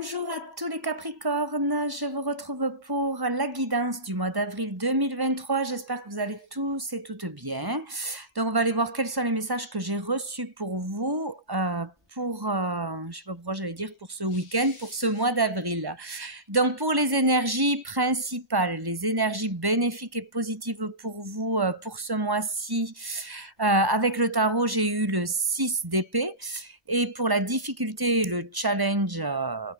Bonjour à tous les Capricornes, je vous retrouve pour la guidance du mois d'avril 2023. J'espère que vous allez tous et toutes bien. Donc on va aller voir quels sont les messages que j'ai reçus pour vous, je sais pas pourquoi j'allais dire pour ce week-end, pour ce mois d'avril. Donc pour les énergies principales, les énergies bénéfiques et positives pour vous pour ce mois-ci, avec le tarot j'ai eu le 6 d'épée. Et pour la difficulté, le challenge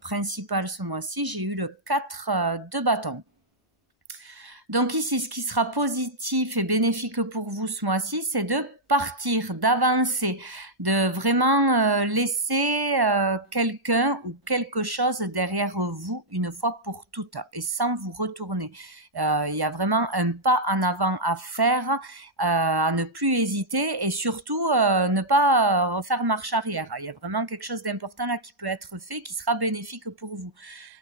principal ce mois-ci, j'ai eu le 4 de bâton. Donc ici, ce qui sera positif et bénéfique pour vous ce mois-ci, c'est de partir, d'avancer, de vraiment laisser quelqu'un ou quelque chose derrière vous une fois pour toutes et sans vous retourner. Il y a vraiment un pas en avant à faire, à ne plus hésiter et surtout ne pas refaire marche arrière. Il y a vraiment quelque chose d'important là qui peut être fait, qui sera bénéfique pour vous.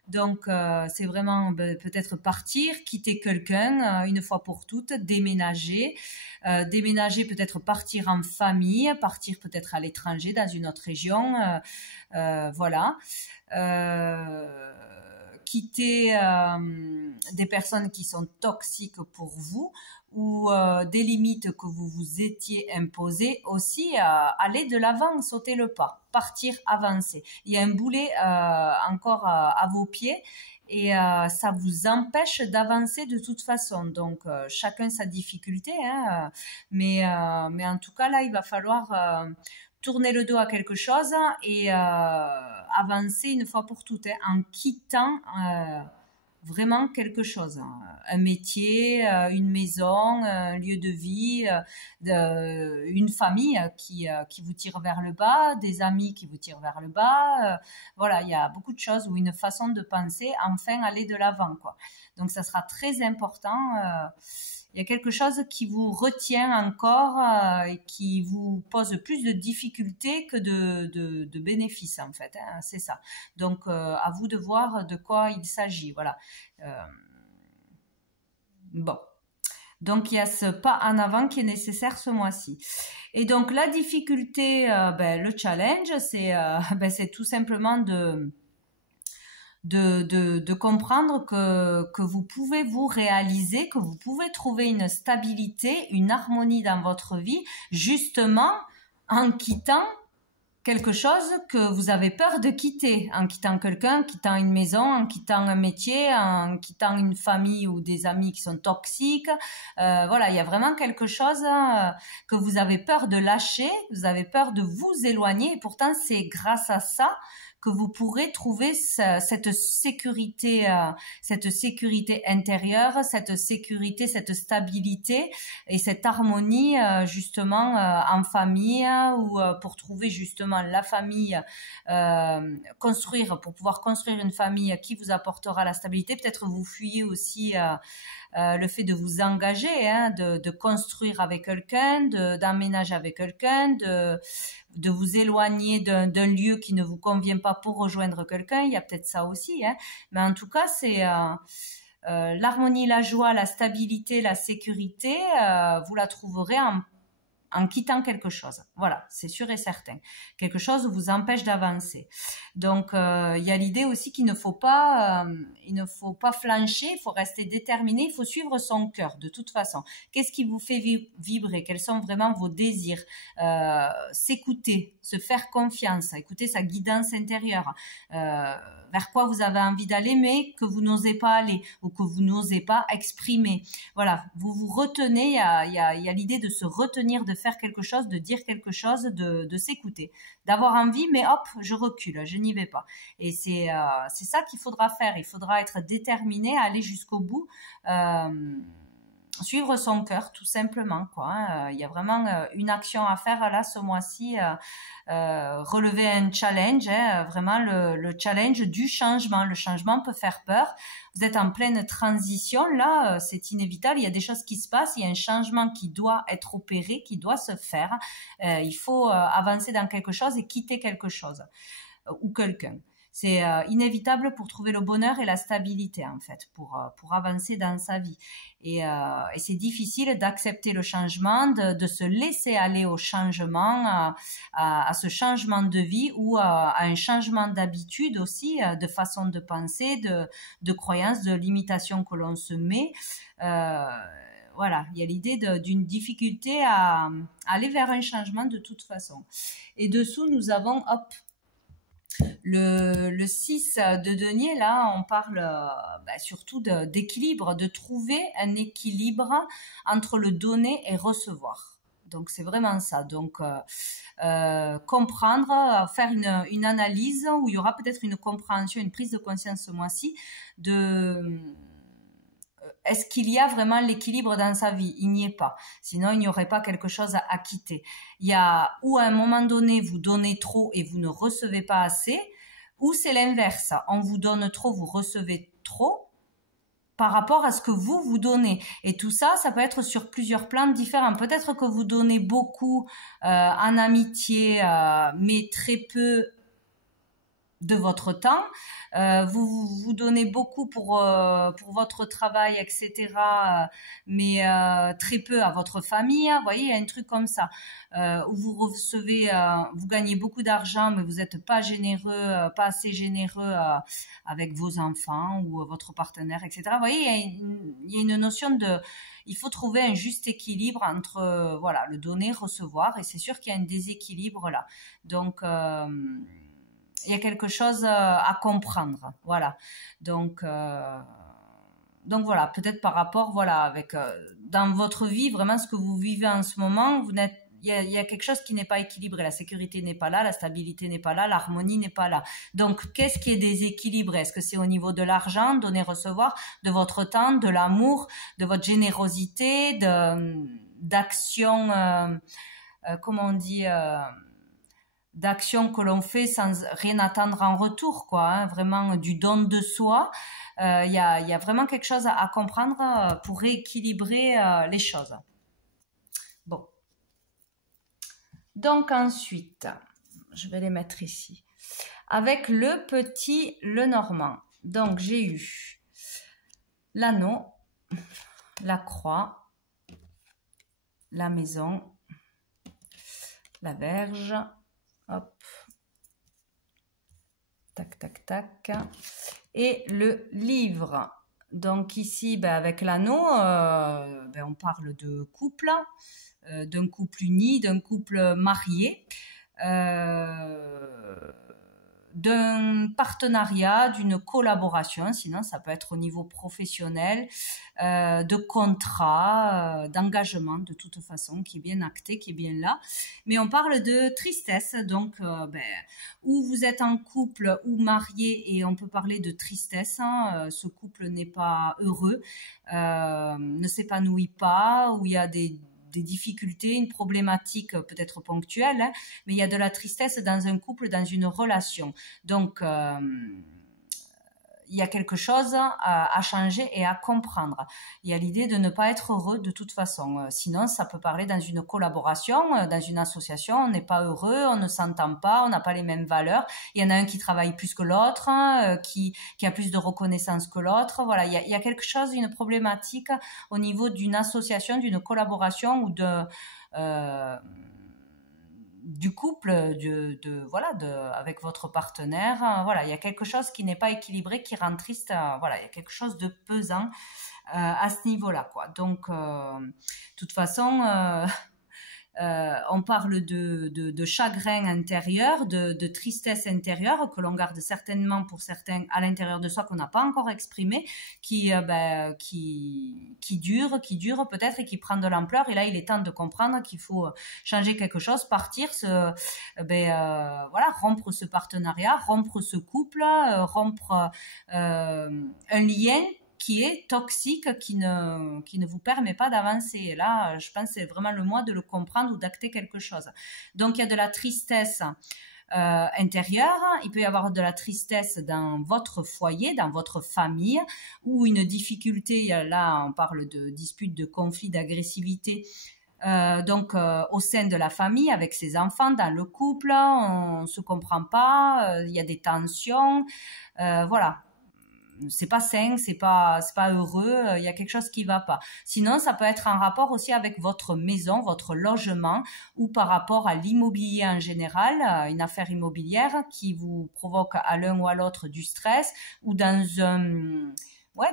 Donc c'est vraiment peut-être partir, quitter quelqu'un une fois pour toutes, déménager, peut-être partir en famille, partir peut-être à l'étranger dans une autre région, voilà. Quitter des personnes qui sont toxiques pour vous ou des limites que vous vous étiez imposées aussi, aller de l'avant, sauter le pas, partir, avancer. Il y a un boulet encore à vos pieds et ça vous empêche d'avancer de toute façon. Donc chacun sa difficulté, hein, mais en tout cas là il va falloir tourner le dos à quelque chose et avancer une fois pour toutes, hein, en quittant vraiment quelque chose, hein. Un métier, une maison, un lieu de vie, une famille qui vous tire vers le bas, des amis qui vous tirent vers le bas, voilà, il y a beaucoup de choses ou une façon de penser, enfin aller de l'avant, quoi. Donc ça sera très important. Il y a quelque chose qui vous retient encore et qui vous pose plus de difficultés que de bénéfices en fait, hein, c'est ça. Donc à vous de voir de quoi il s'agit, voilà. Bon. Donc il y a ce pas en avant qui est nécessaire ce mois-ci. Et donc la difficulté, le challenge, c'est tout simplement de comprendre que vous pouvez vous réaliser, que vous pouvez trouver une stabilité, une harmonie dans votre vie, justement en quittant quelque chose que vous avez peur de quitter, en quittant quelqu'un, en quittant une maison, en quittant un métier, en quittant une famille ou des amis qui sont toxiques. Voilà, il y a vraiment quelque chose que vous avez peur de lâcher, vous avez peur de vous éloigner, et pourtant c'est grâce à ça que vous pourrez trouver cette sécurité intérieure, cette sécurité, cette stabilité et cette harmonie justement en famille ou pour trouver justement la famille, pour pouvoir construire une famille qui vous apportera la stabilité. Peut-être vous fuyez aussi le fait de vous engager, hein, de construire avec quelqu'un, d'emménager avec quelqu'un, de vous éloigner d'un lieu qui ne vous convient pas pour rejoindre quelqu'un. Il y a peut-être ça aussi, hein. Mais en tout cas, c'est l'harmonie, la joie, la stabilité, la sécurité, vous la trouverez en quittant quelque chose. Voilà, c'est sûr et certain. Quelque chose vous empêche d'avancer. Donc, il y a l'idée aussi qu'il ne faut pas flancher, il faut rester déterminé, il faut suivre son cœur de toute façon. Qu'est-ce qui vous fait vibrer? Quels sont vraiment vos désirs? S'écouter, se faire confiance, écouter sa guidance intérieure. Vers quoi vous avez envie d'aller, mais que vous n'osez pas aller ou que vous n'osez pas exprimer. Voilà, vous vous retenez. Il y a l'idée de se retenir, de faire quelque chose, de dire quelque chose, de s'écouter, d'avoir envie, mais hop, je recule, je n'y vais pas. Et c'est ça qu'il faudra faire. Il faudra être déterminé à aller jusqu'au bout. Suivre son cœur tout simplement, quoi, hein. Il y a vraiment une action à faire là ce mois-ci, relever un challenge, hein, vraiment le challenge du changement. Le changement peut faire peur, vous êtes en pleine transition là, c'est inévitable, il y a des choses qui se passent, il y a un changement qui doit être opéré, qui doit se faire, il faut avancer dans quelque chose et quitter quelque chose ou quelqu'un. C'est inévitable pour trouver le bonheur et la stabilité, en fait, pour avancer dans sa vie. Et c'est difficile d'accepter le changement, de se laisser aller au changement, à ce changement de vie ou à un changement d'habitude aussi, de façon de penser, de croyances, de limitations que l'on se met. Voilà, il y a l'idée d'une difficulté à aller vers un changement de toute façon. Et dessous, nous avons, hop, le 6 de denier, là, on parle surtout d'équilibre, de trouver un équilibre entre le donner et recevoir. Donc, c'est vraiment ça. Donc, comprendre, faire une analyse où il y aura peut-être une compréhension, une prise de conscience ce mois-ci de... Est-ce qu'il y a vraiment l'équilibre dans sa vie? Il n'y est pas. Sinon, il n'y aurait pas quelque chose à quitter. Il y a ou à un moment donné, vous donnez trop et vous ne recevez pas assez, ou c'est l'inverse. On vous donne trop, vous recevez trop par rapport à ce que vous donnez. Et tout ça, ça peut être sur plusieurs plans différents. Peut-être que vous donnez beaucoup en amitié, mais très peu de votre temps, vous donnez beaucoup pour votre travail, etc., mais très peu à votre famille. Vous voyez, il y a un truc comme ça, où vous recevez, vous gagnez beaucoup d'argent, mais vous n'êtes pas généreux, pas assez généreux avec vos enfants ou votre partenaire, etc. Vous voyez, il y a une notion de... Il faut trouver un juste équilibre entre voilà, le donner, recevoir, et c'est sûr qu'il y a un déséquilibre là. Donc... il y a quelque chose à comprendre, voilà. Donc voilà, peut-être par rapport, voilà, avec dans votre vie, vraiment ce que vous vivez en ce moment, il y a quelque chose qui n'est pas équilibré. La sécurité n'est pas là, la stabilité n'est pas là, l'harmonie n'est pas là. Donc, qu'est-ce qui est déséquilibré? Est-ce que c'est au niveau de l'argent, donner, recevoir, de votre temps, de l'amour, de votre générosité, d'action, comment on dit, d'actions que l'on fait sans rien attendre en retour, quoi, hein, vraiment du don de soi. Il y a vraiment quelque chose à comprendre pour rééquilibrer les choses. Bon. Donc ensuite, je vais les mettre ici. Avec le petit Lenormand. Donc j'ai eu l'anneau, la croix, la maison, la verge, hop, tac, tac, tac, et le livre. Donc ici, avec l'anneau, on parle de couple, d'un couple uni, d'un couple marié, d'un partenariat, d'une collaboration, sinon ça peut être au niveau professionnel, de contrat, d'engagement de toute façon, qui est bien acté, qui est bien là. Mais on parle de tristesse, donc où vous êtes en couple ou marié, et on peut parler de tristesse, hein, ce couple n'est pas heureux, ne s'épanouit pas, où il y a des difficultés, une problématique peut-être ponctuelle, hein, mais il y a de la tristesse dans un couple, dans une relation. Donc, il y a quelque chose à changer et à comprendre. Il y a l'idée de ne pas être heureux de toute façon. Sinon, ça peut parler dans une collaboration, dans une association, on n'est pas heureux, on ne s'entend pas, on n'a pas les mêmes valeurs. Il y en a un qui travaille plus que l'autre, qui a plus de reconnaissance que l'autre. Voilà, il y a quelque chose, une problématique au niveau d'une association, d'une collaboration ou du couple, avec votre partenaire, voilà, il y a quelque chose qui n'est pas équilibré, qui rend triste, voilà, il y a quelque chose de pesant à ce niveau-là, quoi. Donc, de toute façon, on parle de chagrin intérieur, de tristesse intérieure que l'on garde certainement pour certains à l'intérieur de soi, qu'on n'a pas encore exprimé, qui dure peut-être et qui prend de l'ampleur. Et là, il est temps de comprendre qu'il faut changer quelque chose, partir, rompre ce partenariat, rompre ce couple, rompre un lien qui est toxique, qui ne vous permet pas d'avancer. Et là, je pense que c'est vraiment le mois de le comprendre ou d'acter quelque chose. Donc, il y a de la tristesse intérieure, il peut y avoir de la tristesse dans votre foyer, dans votre famille, ou une difficulté, là on parle de dispute, de conflit, d'agressivité, Au sein de la famille, avec ses enfants, dans le couple, on se comprend pas, il y a des tensions, voilà. C'est pas sain, c'est pas heureux, il y a quelque chose qui va pas. Sinon, ça peut être en rapport aussi avec votre maison, votre logement, ou par rapport à l'immobilier en général, une affaire immobilière qui vous provoque à l'un ou à l'autre du stress, ou dans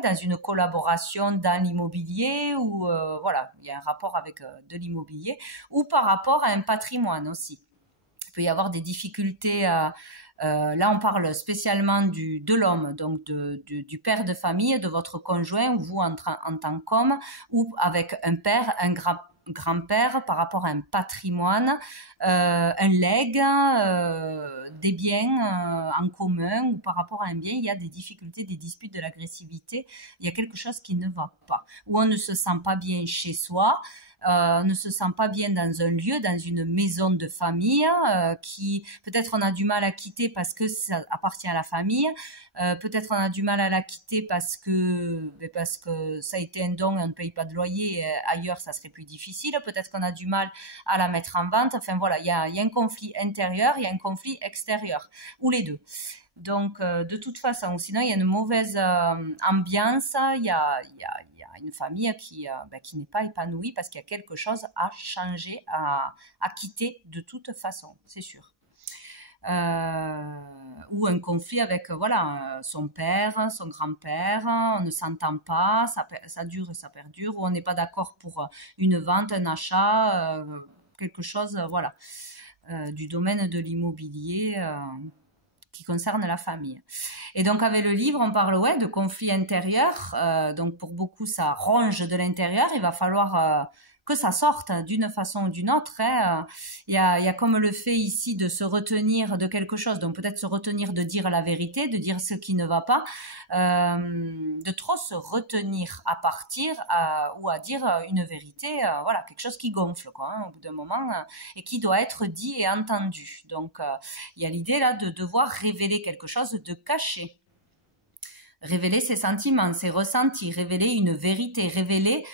dans une collaboration dans l'immobilier, ou voilà, il y a un rapport avec de l'immobilier, ou par rapport à un patrimoine aussi. Il peut y avoir des difficultés. Là, on parle spécialement de l'homme, donc du père de famille, de votre conjoint, ou vous en tant qu'homme, ou avec un père, un grand-père par rapport à un patrimoine, un legs, des biens en commun, ou par rapport à un bien, il y a des difficultés, des disputes, de l'agressivité, il y a quelque chose qui ne va pas, ou on ne se sent pas bien chez soi, ne se sent pas bien dans un lieu, dans une maison de famille, qui peut-être on a du mal à quitter parce que ça appartient à la famille, peut-être on a du mal à la quitter parce que ça a été un don et on ne paye pas de loyer, et ailleurs ça serait plus difficile, peut-être qu'on a du mal à la mettre en vente, enfin voilà, il y a un conflit intérieur, il y a un conflit extérieur, ou les deux. Donc, de toute façon, sinon il y a une mauvaise ambiance, il y a une famille qui n'est pas épanouie parce qu'il y a quelque chose à changer, à quitter de toute façon, c'est sûr. Ou un conflit avec son père, son grand-père, on ne s'entend pas, ça dure et ça perdure, ou on n'est pas d'accord pour une vente, un achat, quelque chose, du domaine de l'immobilier. Qui concerne la famille. Et donc avec le livre, on parle de conflits intérieurs. Donc pour beaucoup, ça ronge de l'intérieur. Il va falloir que ça sorte d'une façon ou d'une autre. Il y a comme le fait ici de se retenir de quelque chose. Donc peut-être se retenir de dire la vérité, de dire ce qui ne va pas, de trop se retenir à partir ou à dire une vérité, quelque chose qui gonfle au bout d'un moment, et qui doit être dit et entendu. Donc il y a l'idée là de devoir révéler quelque chose de caché. Révéler ses sentiments, ses ressentis, révéler une vérité, révéler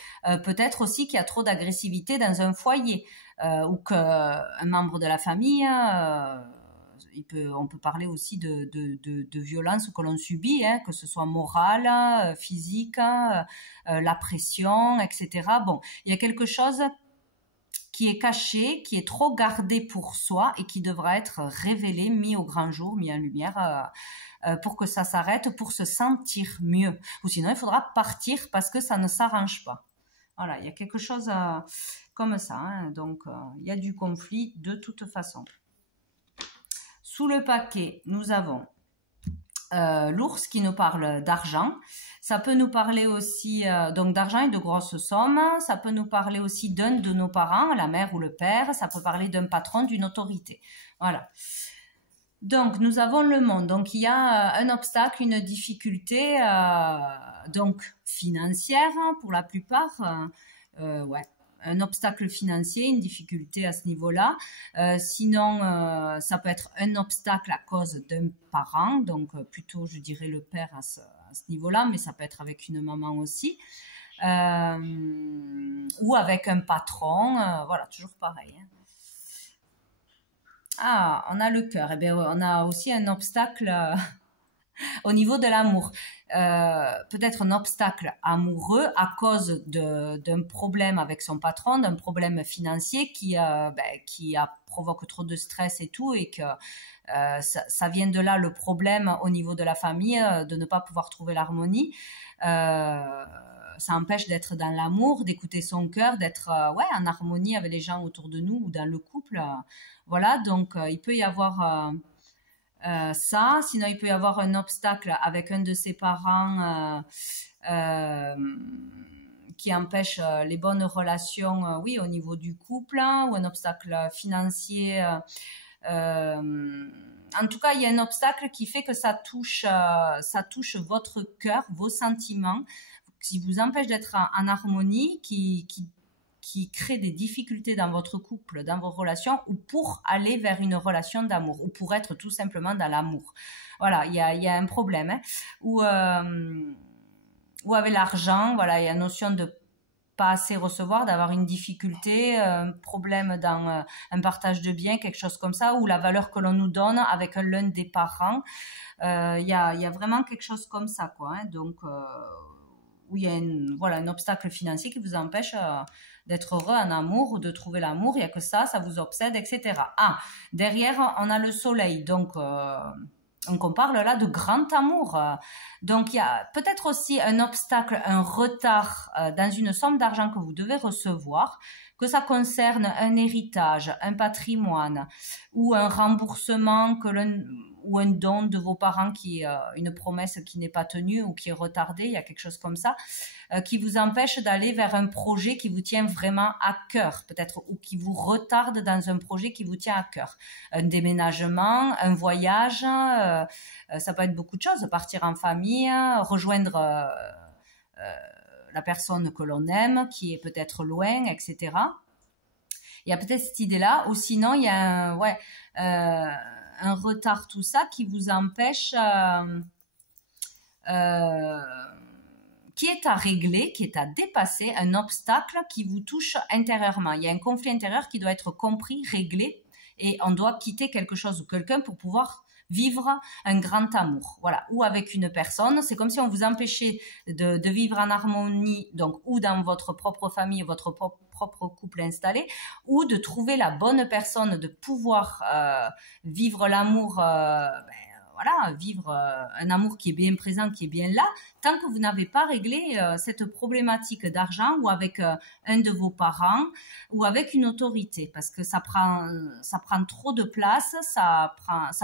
peut-être aussi qu'il y a trop d'agressivité dans un foyer, ou qu'un membre de la famille, on peut parler aussi de violence que l'on subit, que ce soit morale, physique, la pression, etc. Bon, il y a quelque chose qui est caché, qui est trop gardé pour soi et qui devra être révélé, mis au grand jour, mis en lumière, pour que ça s'arrête, pour se sentir mieux. Ou sinon, il faudra partir parce que ça ne s'arrange pas. Voilà, il y a quelque chose comme ça. Donc, il y a du conflit de toute façon. Sous le paquet, nous avons l'ours qui nous parle d'argent. Ça peut nous parler aussi donc d'argent et de grosses sommes. Ça peut nous parler aussi d'un de nos parents, la mère ou le père. Ça peut parler d'un patron, d'une autorité. Voilà. Donc, nous avons le monde. Donc, il y a un obstacle, une difficulté, donc financière pour la plupart. Un obstacle financier, une difficulté à ce niveau-là. Sinon, ça peut être un obstacle à cause d'un parent, donc plutôt, je dirais, le père à ce niveau-là, mais ça peut être avec une maman aussi. Ou avec un patron, toujours pareil. Ah, on a le cœur. Eh bien, on a aussi un obstacle au niveau de l'amour. Peut-être un obstacle amoureux à cause d'un problème avec son patron, d'un problème financier qui provoque trop de stress et tout, et que ça vient de là le problème au niveau de la famille, de ne pas pouvoir trouver l'harmonie. Ça empêche d'être dans l'amour, d'écouter son cœur, d'être en harmonie avec les gens autour de nous ou dans le couple. Voilà, donc il peut y avoir ça. Sinon, il peut y avoir un obstacle avec un de ses parents qui empêche les bonnes relations, au niveau du couple, ou un obstacle financier. En tout cas, il y a un obstacle qui fait que ça touche votre cœur, vos sentiments, qui vous empêche d'être en harmonie, qui crée des difficultés dans votre couple, dans vos relations, ou pour aller vers une relation d'amour, ou pour être tout simplement dans l'amour. Voilà, il y a un problème. Ou avec l'argent, il y a une notion de pas assez recevoir, d'avoir une difficulté, un problème dans un partage de biens, quelque chose comme ça, ou la valeur que l'on nous donne avec l'un des parents. Il y a vraiment quelque chose comme ça, quoi. Hein. Donc, où il y a voilà, un obstacle financier qui vous empêche d'être heureux en amour ou de trouver l'amour. Il n'y a que ça vous obsède, etc. Ah, derrière, on a le soleil. Donc on parle là de grand amour. Donc, il y a peut-être aussi un obstacle, un retard dans une somme d'argent que vous devez recevoir, que ça concerne un héritage, un patrimoine ou un remboursement ou un don de vos parents qui une promesse qui n'est pas tenue ou qui est retardée, il y a quelque chose comme ça, qui vous empêche d'aller vers un projet qui vous tient vraiment à cœur, peut-être, ou qui vous retarde dans un projet qui vous tient à cœur. Un déménagement, un voyage, ça peut être beaucoup de choses, partir en famille, rejoindre la personne que l'on aime, qui est peut-être loin, etc. Il y a peut-être cette idée-là, ou sinon il y a un retard, tout ça, qui vous empêche, qui est à régler, qui est à dépasser, un obstacle qui vous touche intérieurement. Il y a un conflit intérieur qui doit être compris, réglé, et on doit quitter quelque chose ou quelqu'un pour pouvoir vivre un grand amour, voilà, ou avec une personne. C'est comme si on vous empêchait de vivre en harmonie, donc ou dans votre propre famille, votre propre couple installé, ou de trouver la bonne personne, de pouvoir vivre l'amour, voilà, vivre un amour qui est bien présent, qui est bien là, tant que vous n'avez pas réglé cette problématique d'argent ou avec un de vos parents ou avec une autorité, parce que ça prend trop de place, ça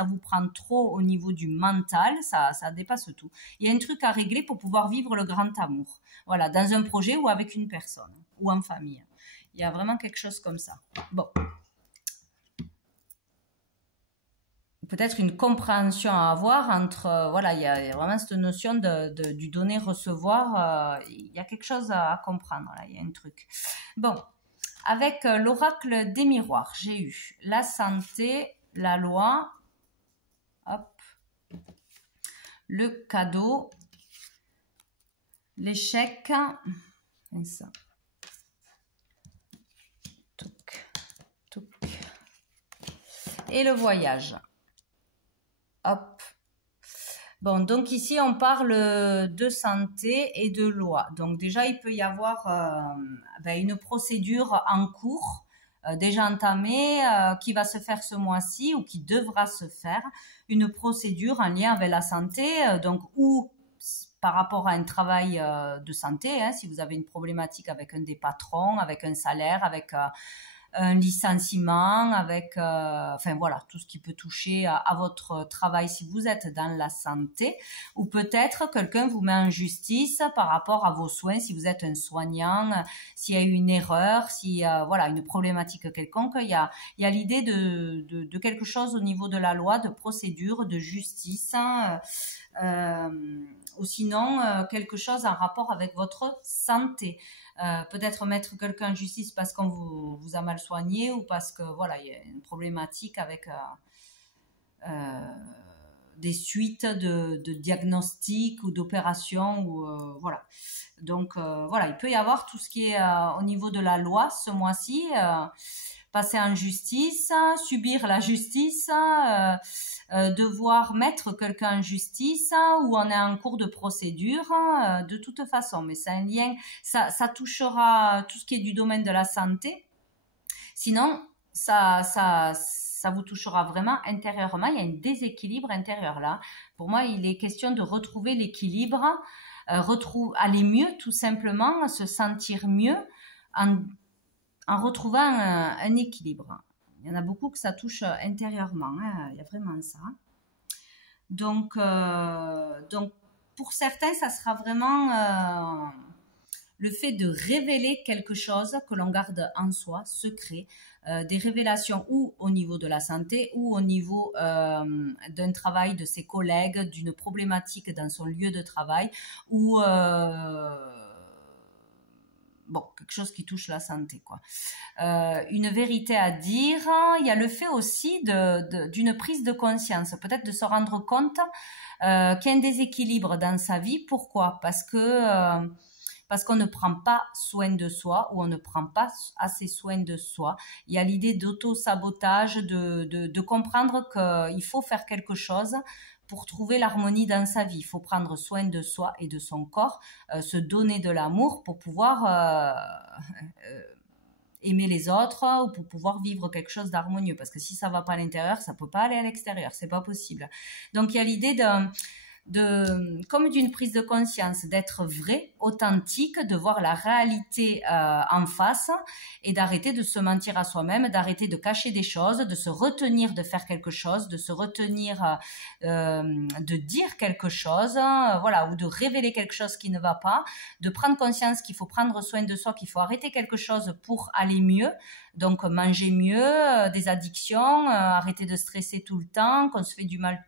vous prend trop au niveau du mental, ça dépasse tout. Il y a un truc à régler pour pouvoir vivre le grand amour, voilà, dans un projet ou avec une personne ou en famille. Il y a vraiment quelque chose comme ça. Bon. Peut-être une compréhension à avoir entre, voilà, il y a vraiment cette notion du donner-recevoir, il y a quelque chose à comprendre, là, il y a un truc. Bon, avec l'oracle des miroirs, j'ai eu la santé, la loi, hop, le cadeau, l'échec, et ça. Touc, touc. Et le voyage. Hop. Bon, donc ici, on parle de santé et de loi. Donc déjà, il peut y avoir une procédure en cours, déjà entamée, qui va se faire ce mois-ci ou qui devra se faire. Une procédure en lien avec la santé, donc ou par rapport à un travail de santé, hein, si vous avez une problématique avec un des patrons, avec un salaire, avec un licenciement, avec, enfin voilà, tout ce qui peut toucher à votre travail si vous êtes dans la santé, ou peut-être quelqu'un vous met en justice par rapport à vos soins, si vous êtes un soignant, s'il y a eu une erreur, s'il y a voilà, une problématique quelconque, il y a l'idée de quelque chose au niveau de la loi, de procédure, de justice, ou sinon quelque chose en rapport avec votre santé. Peut-être mettre quelqu'un en justice parce qu'on vous a mal soigné ou parce que voilà, il y a une problématique avec des suites de diagnostics ou d'opérations ou voilà. Donc voilà, il peut y avoir tout ce qui est au niveau de la loi ce mois-ci, passer en justice, subir la justice, devoir mettre quelqu'un en justice ou on est en cours de procédure, de toute façon. Mais c'est un lien, ça touchera tout ce qui est du domaine de la santé. Sinon, ça vous touchera vraiment intérieurement. Il y a un déséquilibre intérieur là. Pour moi, il est question de retrouver l'équilibre, aller mieux tout simplement, se sentir mieux en retrouvant un équilibre. Il y en a beaucoup que ça touche intérieurement, hein. Il y a vraiment ça. Donc pour certains, ça sera vraiment le fait de révéler quelque chose que l'on garde en soi, secret, des révélations ou au niveau de la santé ou au niveau d'un travail de ses collègues, d'une problématique dans son lieu de travail ou bon, quelque chose qui touche la santé, quoi. Une vérité à dire, il y a le fait aussi d'une prise de conscience, peut-être de se rendre compte qu'il y a un déséquilibre dans sa vie. Pourquoi ? Parce que parce qu'on ne prend pas soin de soi ou on ne prend pas assez soin de soi. Il y a l'idée d'auto-sabotage, de comprendre qu'il faut faire quelque chose pour trouver l'harmonie dans sa vie. Il faut prendre soin de soi et de son corps, se donner de l'amour pour pouvoir aimer les autres ou pour pouvoir vivre quelque chose d'harmonieux. Parce que si ça va pas à l'intérieur, ça peut pas aller à l'extérieur. C'est pas possible. Donc, il y a l'idée comme d'une prise de conscience, d'être vrai, authentique, de voir la réalité en face et d'arrêter de se mentir à soi-même, d'arrêter de cacher des choses, de se retenir de faire quelque chose, de se retenir de dire quelque chose, voilà, ou de révéler quelque chose qui ne va pas, de prendre conscience qu'il faut prendre soin de soi, qu'il faut arrêter quelque chose pour aller mieux. Donc manger mieux, des addictions, arrêter de stresser tout le temps, qu'on se fait du mal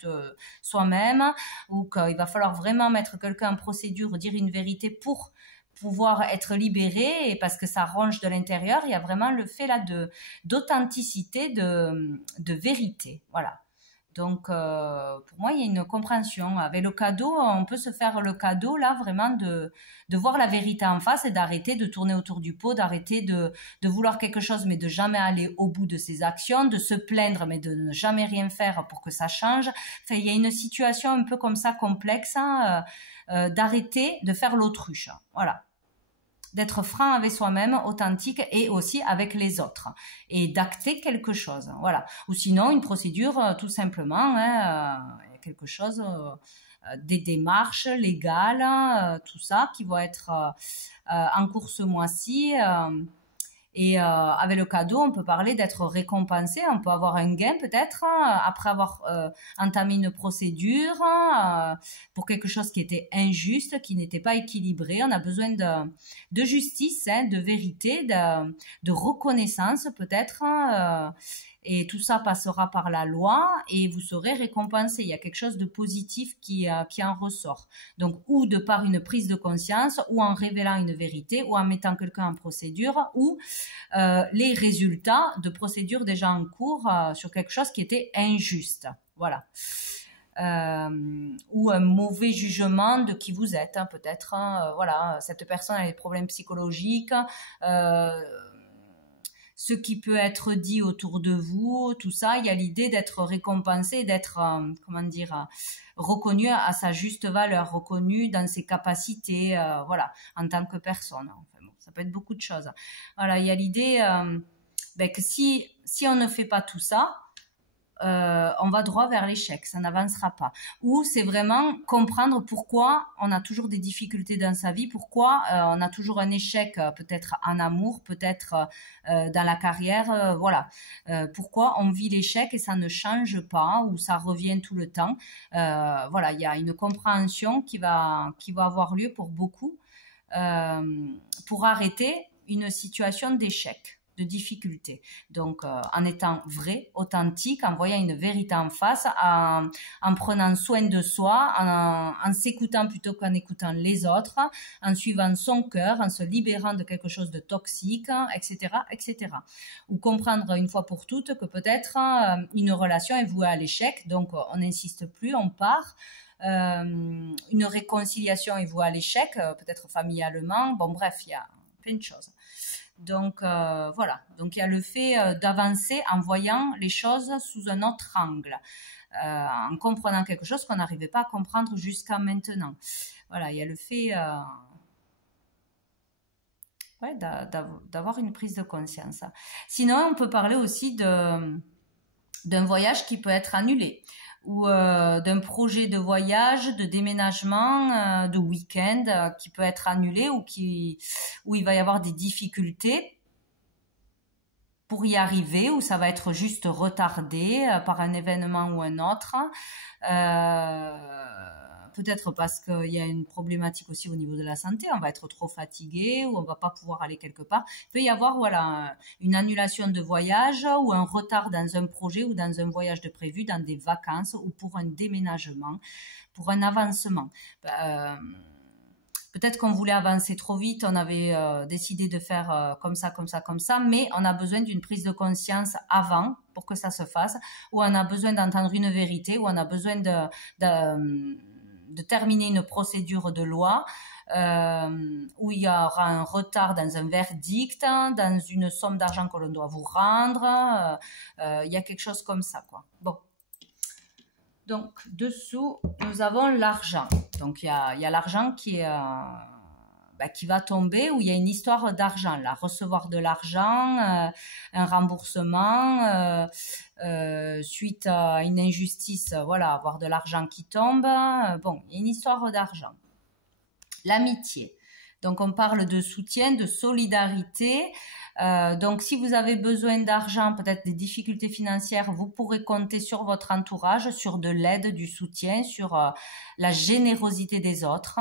soi-même, ou qu'il va falloir vraiment mettre quelqu'un en procédure, dire une vérité pour pouvoir être libéré, et parce que ça ronge de l'intérieur. Il y a vraiment le fait là d'authenticité, de vérité, voilà. Donc, pour moi, il y a une compréhension. Avec le cadeau, on peut se faire le cadeau, là, vraiment, de voir la vérité en face et d'arrêter de tourner autour du pot, d'arrêter de vouloir quelque chose, mais de jamais aller au bout de ses actions, de se plaindre, mais de ne jamais rien faire pour que ça change. Enfin, il y a une situation un peu comme ça, complexe, hein, d'arrêter de faire l'autruche. Voilà. D'être franc avec soi-même, authentique, et aussi avec les autres, et d'acter quelque chose, voilà. Ou sinon une procédure, tout simplement, hein, quelque chose, des démarches légales, tout ça qui va être en cours ce mois-ci. Et avec le cadeau, on peut parler d'être récompensé, on peut avoir un gain peut-être après avoir entamé une procédure pour quelque chose qui était injuste, qui n'était pas équilibré. On a besoin de justice, hein, de vérité, de reconnaissance peut-être. Et tout ça passera par la loi et vous serez récompensé. Il y a quelque chose de positif qui en ressort. Donc, ou de par une prise de conscience, ou en révélant une vérité, ou en mettant quelqu'un en procédure, ou les résultats de procédures déjà en cours sur quelque chose qui était injuste. Voilà. Ou un mauvais jugement de qui vous êtes, hein, peut-être. Hein, voilà, cette personne a des problèmes psychologiques. Ce qui peut être dit autour de vous, tout ça, il y a l'idée d'être récompensé, d'être, reconnu à sa juste valeur, reconnu dans ses capacités, voilà, en tant que personne. Enfin, bon, ça peut être beaucoup de choses. Voilà, il y a l'idée que si on ne fait pas tout ça, on va droit vers l'échec, ça n'avancera pas. Ou c'est vraiment comprendre pourquoi on a toujours des difficultés dans sa vie, pourquoi on a toujours un échec, peut-être en amour, peut-être dans la carrière, voilà. Pourquoi on vit l'échec et ça ne change pas, ou ça revient tout le temps. Voilà, il y a une compréhension qui va avoir lieu pour beaucoup, pour arrêter une situation d'échec, de difficulté. Donc, en étant vrai, authentique, en voyant une vérité en face, en prenant soin de soi, en s'écoutant plutôt qu'en écoutant les autres, en suivant son cœur, en se libérant de quelque chose de toxique, etc., etc. Ou comprendre une fois pour toutes que peut-être une relation est vouée à l'échec, donc on n'insiste plus, on part. Une réconciliation est vouée à l'échec, peut-être familialement, bon bref, il y a plein de choses. Donc voilà, donc il y a le fait d'avancer en voyant les choses sous un autre angle, en comprenant quelque chose qu'on n'arrivait pas à comprendre jusqu'à maintenant. Voilà, il y a le fait d'avoir une prise de conscience. Sinon, on peut parler aussi d'un voyage qui peut être annulé, ou d'un projet de voyage, de déménagement, de week-end qui peut être annulé, ou où il va y avoir des difficultés pour y arriver, ou ça va être juste retardé par un événement ou un autre. Peut-être parce qu'il y a une problématique aussi au niveau de la santé, on va être trop fatigué ou on va pas pouvoir aller quelque part. Il peut y avoir voilà une annulation de voyage ou un retard dans un projet ou dans un voyage de prévu, dans des vacances ou pour un déménagement, pour un avancement. Peut-être qu'on voulait avancer trop vite, on avait décidé de faire comme ça, mais on a besoin d'une prise de conscience avant pour que ça se fasse, ou on a besoin d'entendre une vérité, ou on a besoin de terminer une procédure de loi, où il y aura un retard dans un verdict, dans une somme d'argent que l'on doit vous rendre. Il y a quelque chose comme ça, quoi. Bon. Donc, dessous, nous avons l'argent. Donc, il y a l'argent qui va tomber, où il y a une histoire d'argent, là, recevoir de l'argent, un remboursement, suite à une injustice, voilà, avoir de l'argent qui tombe. Bon, il y a une histoire d'argent. L'amitié. Donc, on parle de soutien, de solidarité. Donc, si vous avez besoin d'argent, peut-être des difficultés financières, vous pourrez compter sur votre entourage, sur de l'aide, du soutien, sur la générosité des autres.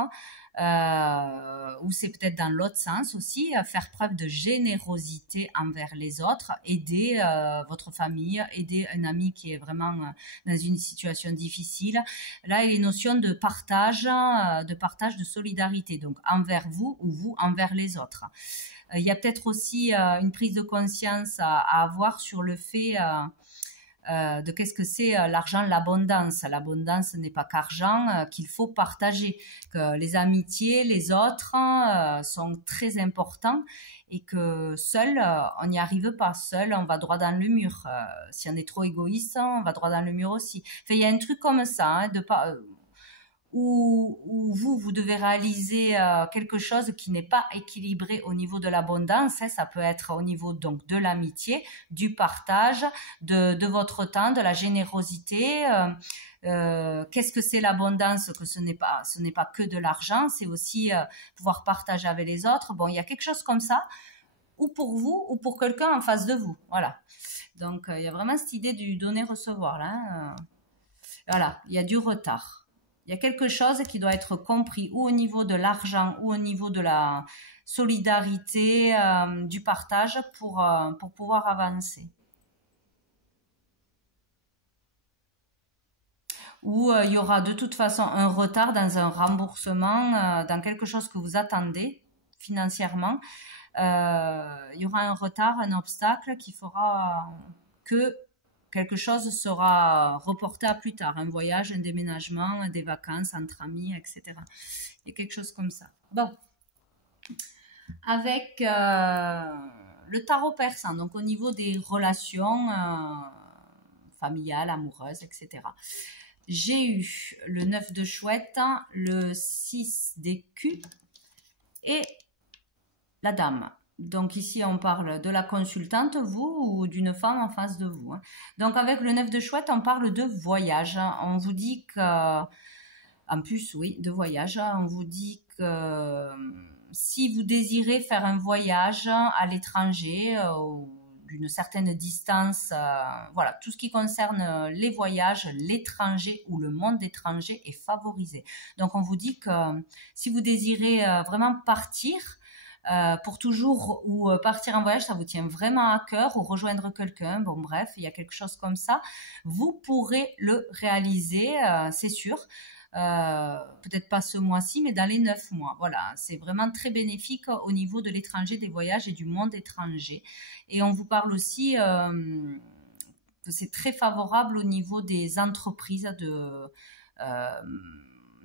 Ou c'est peut-être dans l'autre sens aussi, faire preuve de générosité envers les autres, aider votre famille, aider un ami qui est vraiment dans une situation difficile. Là, il y a les notions de partage, de solidarité, donc envers vous ou vous envers les autres. Il y a peut-être aussi une prise de conscience à avoir sur le fait de qu'est-ce que c'est l'argent, l'abondance. L'abondance n'est pas qu'argent, qu'il faut partager, que les amitiés, les autres sont très importants et que seul, on n'y arrive pas. Seul, on va droit dans le mur. Si on est trop égoïste, on va droit dans le mur aussi. Enfin, il y a un truc comme ça, hein, où vous devez réaliser quelque chose qui n'est pas équilibré au niveau de l'abondance, hein. Ça peut être au niveau donc de l'amitié, du partage, de votre temps, de la générosité. Qu'est-ce que c'est l'abondance? Que ce n'est pas que de l'argent, c'est aussi pouvoir partager avec les autres. Bon, il y a quelque chose comme ça, ou pour vous ou pour quelqu'un en face de vous. Voilà. Donc il y a vraiment cette idée du donner-recevoir là. Hein. Voilà, il y a du retard. Il y a quelque chose qui doit être compris ou au niveau de l'argent ou au niveau de la solidarité, du partage pour pouvoir avancer. Ou il y aura de toute façon un retard dans un remboursement, dans quelque chose que vous attendez financièrement. Il y aura un retard, un obstacle qui fera que quelque chose sera reporté à plus tard, un voyage, un déménagement, des vacances entre amis, etc. Il y a quelque chose comme ça. Bon, avec le tarot persan, donc au niveau des relations familiales, amoureuses, etc. J'ai eu le 9 de chouette, le 6 d'écus et la dame. Donc ici, on parle de la consultante, vous, ou d'une femme en face de vous. Donc avec le 9 de chouette, on parle de voyage. On vous dit que, en plus, oui, de voyage, on vous dit que si vous désirez faire un voyage à l'étranger, d'une certaine distance, voilà, tout ce qui concerne les voyages, l'étranger ou le monde étranger est favorisé. Donc on vous dit que si vous désirez vraiment partir, pour toujours, ou partir en voyage, ça vous tient vraiment à cœur, ou rejoindre quelqu'un, bon bref, il y a quelque chose comme ça, vous pourrez le réaliser, c'est sûr, peut-être pas ce mois-ci, mais dans les 9 mois, voilà, c'est vraiment très bénéfique au niveau de l'étranger, des voyages et du monde étranger, et on vous parle aussi que c'est très favorable au niveau des entreprises,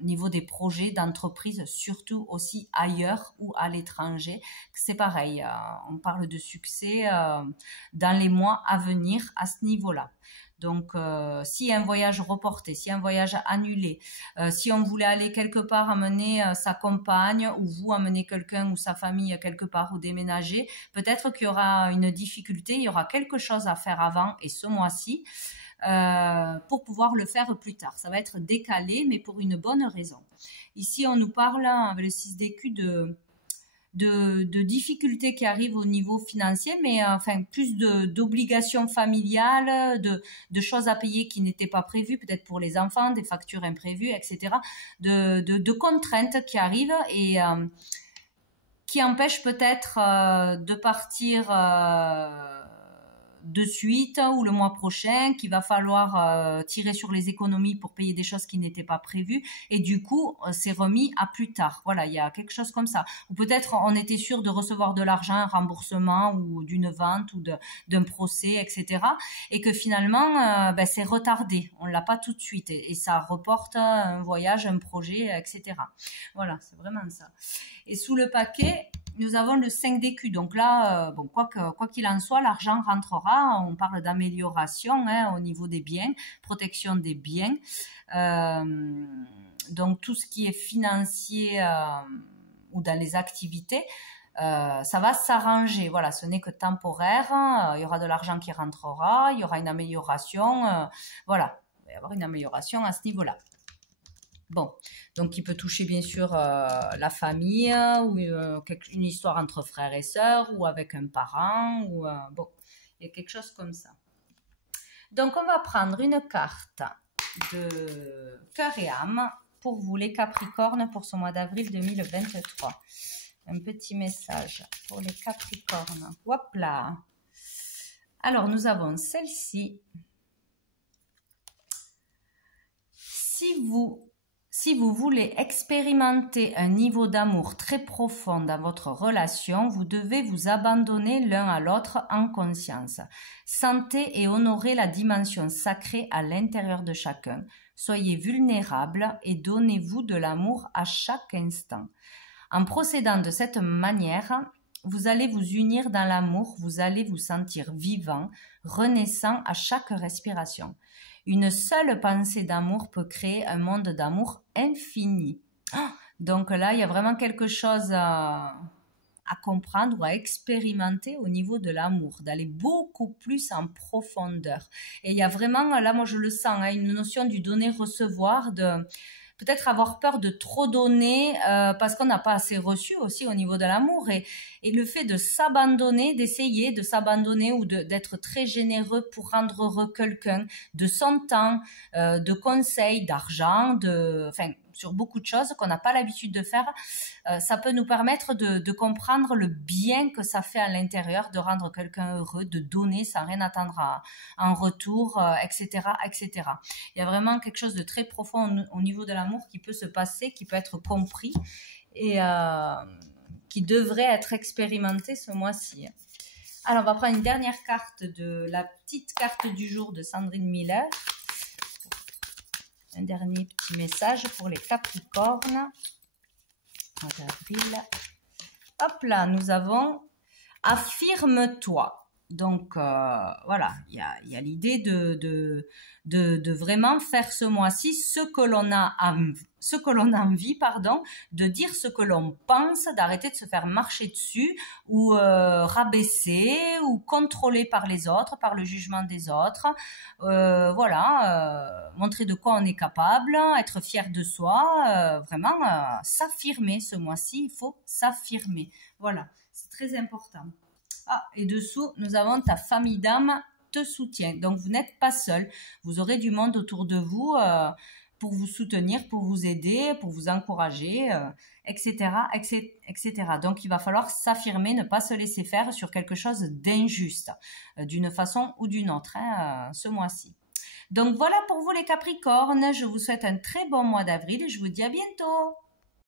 niveau des projets d'entreprise, surtout aussi ailleurs ou à l'étranger. C'est pareil, on parle de succès dans les mois à venir à ce niveau-là. Donc, si un voyage reporté, si un voyage annulé, si on voulait aller quelque part, amener sa compagne ou vous amener quelqu'un ou sa famille quelque part ou déménager, peut-être qu'il y aura une difficulté, il y aura quelque chose à faire avant et ce mois-ci. Pour pouvoir le faire plus tard. Ça va être décalé, mais pour une bonne raison. Ici, on nous parle, avec le 6 d'écus, de difficultés qui arrivent au niveau financier, mais enfin plus d'obligations familiales, de choses à payer qui n'étaient pas prévues, peut-être pour les enfants, des factures imprévues, etc. De contraintes qui arrivent et qui empêchent peut-être de partir de suite ou le mois prochain, qu'il va falloir tirer sur les économies pour payer des choses qui n'étaient pas prévues et du coup c'est remis à plus tard. Voilà, il y a quelque chose comme ça. Ou peut-être on était sûr de recevoir de l'argent, un remboursement ou d'une vente ou d'un procès, etc. Et que finalement c'est retardé, on l'a pas tout de suite et ça reporte un voyage, un projet, etc. Voilà, c'est vraiment ça. Et sous le paquet, nous avons le 5 d'écus. Donc là, bon, quoi qu'il en soit, l'argent rentrera. On parle d'amélioration au niveau des biens, protection des biens. Donc tout ce qui est financier ou dans les activités, ça va s'arranger. Voilà, ce n'est que temporaire. Il y aura de l'argent qui rentrera. Il y aura une amélioration. Voilà, il va y avoir une amélioration à ce niveau-là. Bon, donc qui peut toucher bien sûr la famille ou une histoire entre frères et sœurs ou avec un parent ou bon, il y a quelque chose comme ça. Donc on va prendre une carte de cœur et âme pour vous les Capricornes pour ce mois d'avril 2023. Un petit message pour les Capricornes. Hop là. Alors nous avons celle-ci. Si vous voulez expérimenter un niveau d'amour très profond dans votre relation, vous devez vous abandonner l'un à l'autre en conscience. Sentez et honorez la dimension sacrée à l'intérieur de chacun. Soyez vulnérables et donnez-vous de l'amour à chaque instant. En procédant de cette manière, vous allez vous unir dans l'amour, vous allez vous sentir vivant, renaissant à chaque respiration. Une seule pensée d'amour peut créer un monde d'amour infini. Donc là, il y a vraiment quelque chose à comprendre ou à expérimenter au niveau de l'amour, d'aller beaucoup plus en profondeur. Et il y a vraiment, là, moi je le sens, une notion du donner-recevoir, de peut-être avoir peur de trop donner parce qu'on n'a pas assez reçu aussi au niveau de l'amour et le fait de s'abandonner, d'essayer de s'abandonner ou d'être très généreux pour rendre heureux quelqu'un, de son temps, de conseils, d'argent, enfin sur beaucoup de choses qu'on n'a pas l'habitude de faire, ça peut nous permettre de comprendre le bien que ça fait à l'intérieur, de rendre quelqu'un heureux, de donner sans rien attendre en retour, etc., etc. Il y a vraiment quelque chose de très profond au niveau de l'amour qui peut se passer, qui peut être compris et qui devrait être expérimenté ce mois-ci. Alors, on va prendre une dernière carte de la petite carte du jour de Sandrine Miller. Un dernier petit message pour les Capricornes. En avril. Hop là, nous avons « Affirme-toi ». Donc, voilà, il y a l'idée de vraiment faire ce mois-ci ce que l'on a envie, de dire ce que l'on pense, d'arrêter de se faire marcher dessus ou rabaisser ou contrôler par les autres, par le jugement des autres. Voilà, montrer de quoi on est capable, être fier de soi, vraiment s'affirmer ce mois-ci, il faut s'affirmer. Voilà, c'est très important. Ah, et dessous, nous avons ta famille d'âme te soutient. Donc, vous n'êtes pas seul. Vous aurez du monde autour de vous pour vous soutenir, pour vous aider, pour vous encourager, etc., etc. Donc, il va falloir s'affirmer, ne pas se laisser faire sur quelque chose d'injuste, d'une façon ou d'une autre, ce mois-ci. Donc, voilà pour vous les Capricornes. Je vous souhaite un très bon mois d'avril et je vous dis à bientôt.